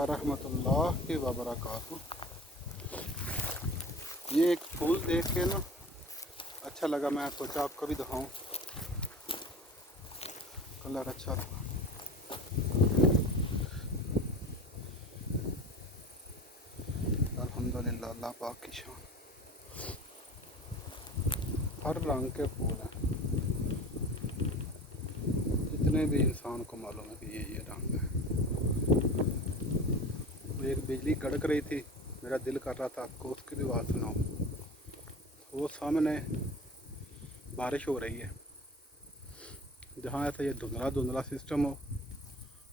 व रहमतुल्लाहि व बरकातुहू। ये एक फूल देख के ना अच्छा लगा, मैं सोचा आपको भी दिखाऊं। कलर अच्छा था। अल्हम्दुलिल्लाह, अल्लाह पाक की शान। हर रंग के फूल हैं, जितने भी इंसान को मालूम है कि ये रंग है। एक बिजली कड़क रही थी, मेरा दिल कर रहा था आपको उसकी भी आवाज़ सुनाऊं। वो सामने बारिश हो रही है, जहाँ ऐसा ये धुंधला धुंधला सिस्टम हो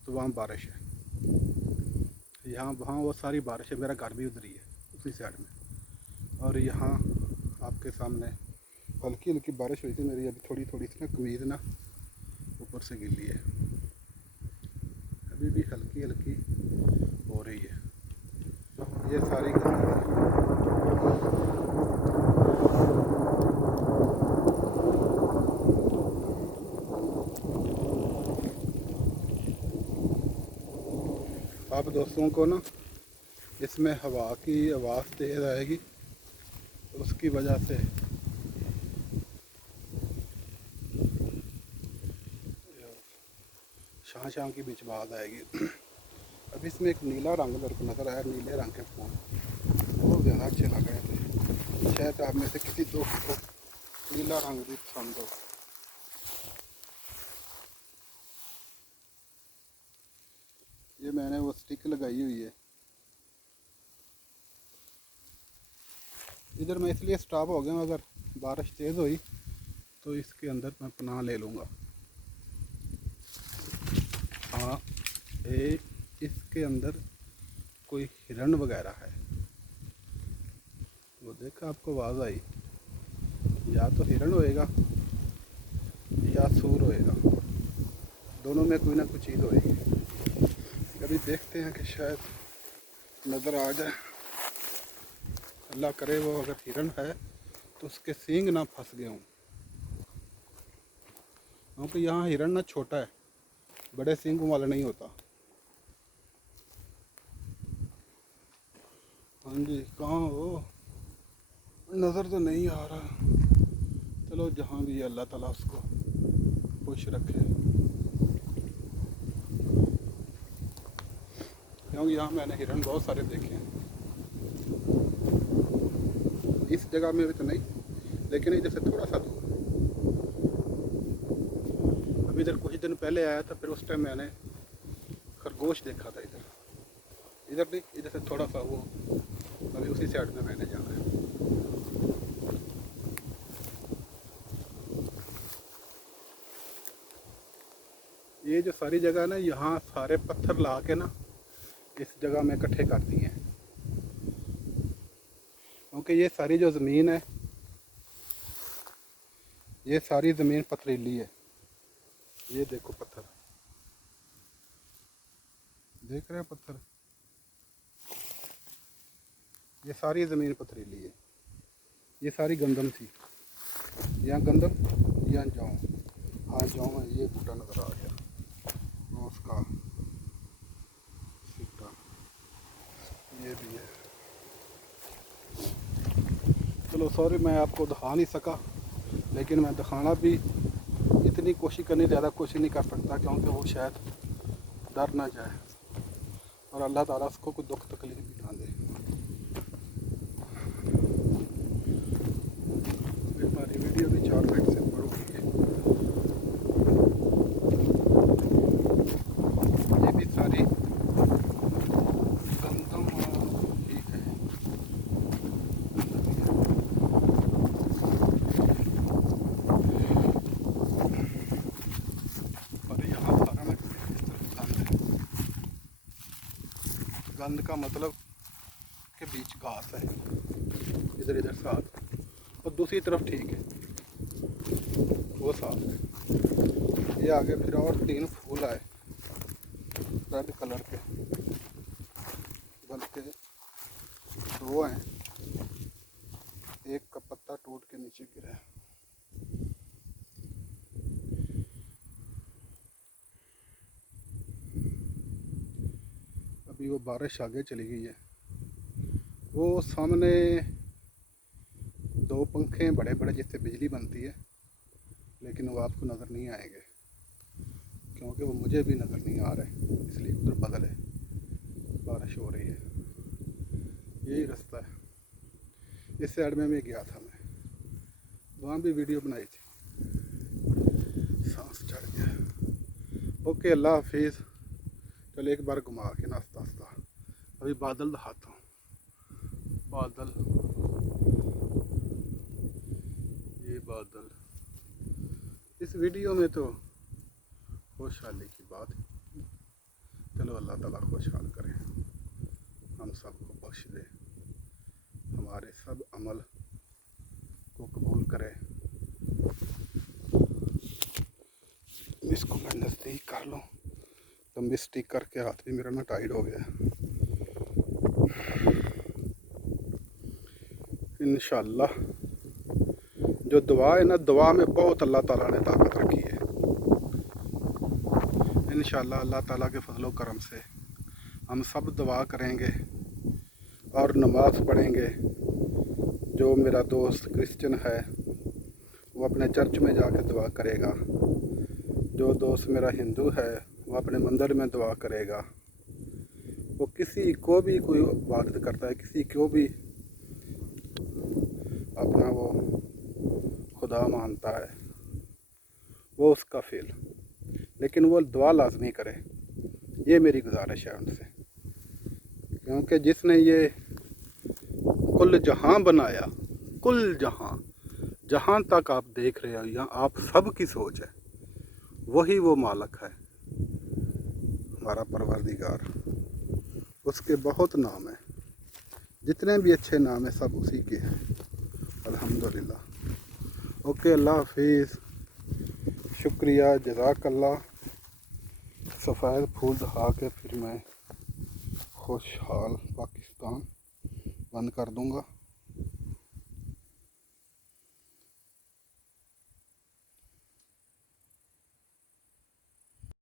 तो वहाँ बारिश है, यहाँ वहाँ वो सारी बारिश है। मेरा घर भी उधर ही है, उसी साइड में। और यहाँ आपके सामने हल्की हल्की बारिश हुई थी मेरी, अभी थोड़ी थोड़ी सी ना कमीज ना ऊपर से गिली है, अभी भी हल्की हल्की हो रही है। ये सारी आप दोस्तों को ना इसमें हवा की आवाज़ तेज़ आएगी, उसकी वजह से शाम शाम के बीच आवाज़ आएगी। अब इसमें एक नीला रंग मेरे को नज़र आया, नीले रंग के फूल बहुत ज़्यादा अच्छे लग रहे थे। शायद आप में से किसी दोस्त को नीला रंग भी पसंद हो। ये मैंने वो स्टिक लगाई हुई है इधर, मैं इसलिए स्टॉप हो गया। अगर बारिश तेज़ हुई तो इसके अंदर मैं पनाह ले लूँगा। हाँ, इसके अंदर कोई हिरण वगैरह है, वो देखा आपको आवाज़ आई, या तो हिरण होएगा या सूर होएगा, दोनों में कोई ना कोई चीज़ होएगी। अभी देखते हैं कि शायद नज़र आ जाए। अल्लाह करे वो अगर हिरण है तो उसके सींग ना फंस गए हों, क्योंकि यहाँ हिरण ना छोटा है, बड़े सींगों वाला नहीं होता। हाँ जी, कहाँ हो? नज़र तो नहीं आ रहा। चलो, जहाँ भी अल्लाह ताला उसको खुश रखे, क्योंकि यहाँ मैंने हिरण बहुत सारे देखे हैं। इस जगह में भी तो नहीं, लेकिन इधर से थोड़ा सा दूर। अभी इधर कुछ दिन पहले आया था, फिर उस टाइम मैंने खरगोश देखा था इधर नहीं, इधर से थोड़ा सा वो अभी उसी साइड में मैंने जाना है। ये जो सारी जगह ना, यहाँ सारे पत्थर ला के ना इस जगह में इकट्ठे कर दिए हैं, क्योंकि ये सारी जो ज़मीन है, ये सारी ज़मीन पथरीली है। ये देखो पत्थर, देख रहे हैं पत्थर, ये सारी ज़मीन पथरीली है। ये सारी गंदम थी, यहाँ गंदम, यहाँ जौ। हाँ, जौ है। ये बूटा नज़र आ गया और उसका सिक्का ये भी है। चलो सॉरी, मैं आपको दिखा नहीं सका, लेकिन मैं दिखाना भी इतनी कोशिश करनी, ज़्यादा कोशिश नहीं कर सकता, क्योंकि वो शायद डर ना जाए और अल्लाह ताला उसको कोई दुख तकलीफ भी ना दे। हमारी वीडियो भी 4 मिनट से ऊपर हो गई है। ये भी सारी गंदम ठीक है। और यहाँ सारा में गंद है। गंद का मतलब के बीच घास है, इधर इधर साथ, और दूसरी तरफ ठीक है, वो साफ है। ये आगे फिर और 3 फूल आए रेड कलर के, बल्कि 2 हैं, एक का पत्ता टूट के नीचे गिरा है। अभी वो वो बारिश आगे चली गई है। वो सामने दो पंखे बड़े बड़े जिससे बिजली बनती है, लेकिन वो आपको नज़र नहीं आएंगे क्योंकि वो मुझे भी नज़र नहीं आ रहे, इसलिए उधर बदल है, बारिश हो रही है। यही रास्ता है, इस साइड में मैं गया था, मैं वहाँ भी वीडियो बनाई थी। सांस चढ़ गया। ओके, अल्लाह हाफिज़। चलो एक बार घुमा के नाश्ता आस्ता अभी बादल दिखाता हूँ। बादल, ये बादल, इस वीडियो में तो खुशहाली की बात है। चलो अल्लाह ताला खुशहाल करे, हम सबको बख्श दे, हमारे सब अमल को कबूल करे। इसको मैं नज़दीक कर लूँ तो मिस्टेक करके हाथ भी मेरा ना टाइट हो गया। इंशाल्लाह जो दुआ है ना, दुआ में बहुत अल्लाह ताला ने ताकत रखी है। इंशाल्लाह अल्लाह ताला के फजलो करम से हम सब दुआ करेंगे और नमाज़ पढ़ेंगे। जो मेरा दोस्त क्रिश्चियन है वो अपने चर्च में जाकर दुआ करेगा, जो दोस्त मेरा हिंदू है वो अपने मंदिर में दुआ करेगा। वो किसी को भी कोई इबादत करता है, किसी को भी अपना वो खुदा मानता है, वो उसका फेल, लेकिन वो दुआ लाजमी करे। ये मेरी गुजारिश है उनसे, क्योंकि जिसने ये कुल जहां बनाया, कुल जहां, जहां तक आप देख रहे हो, यहाँ आप सब की सोच है, वही वो मालिक है, हमारा परवरदिगार। उसके बहुत नाम हैं, जितने भी अच्छे नाम हैं सब उसी के हैं, अल्हम्दुलिल्लाह। ओके, अल्लाह हाफिज़, शुक्रिया, जज़ाकल्लाह। सफ़ेद फूल दिखा के फिर मैं खुशहाल पाकिस्तान बंद कर दूँगा।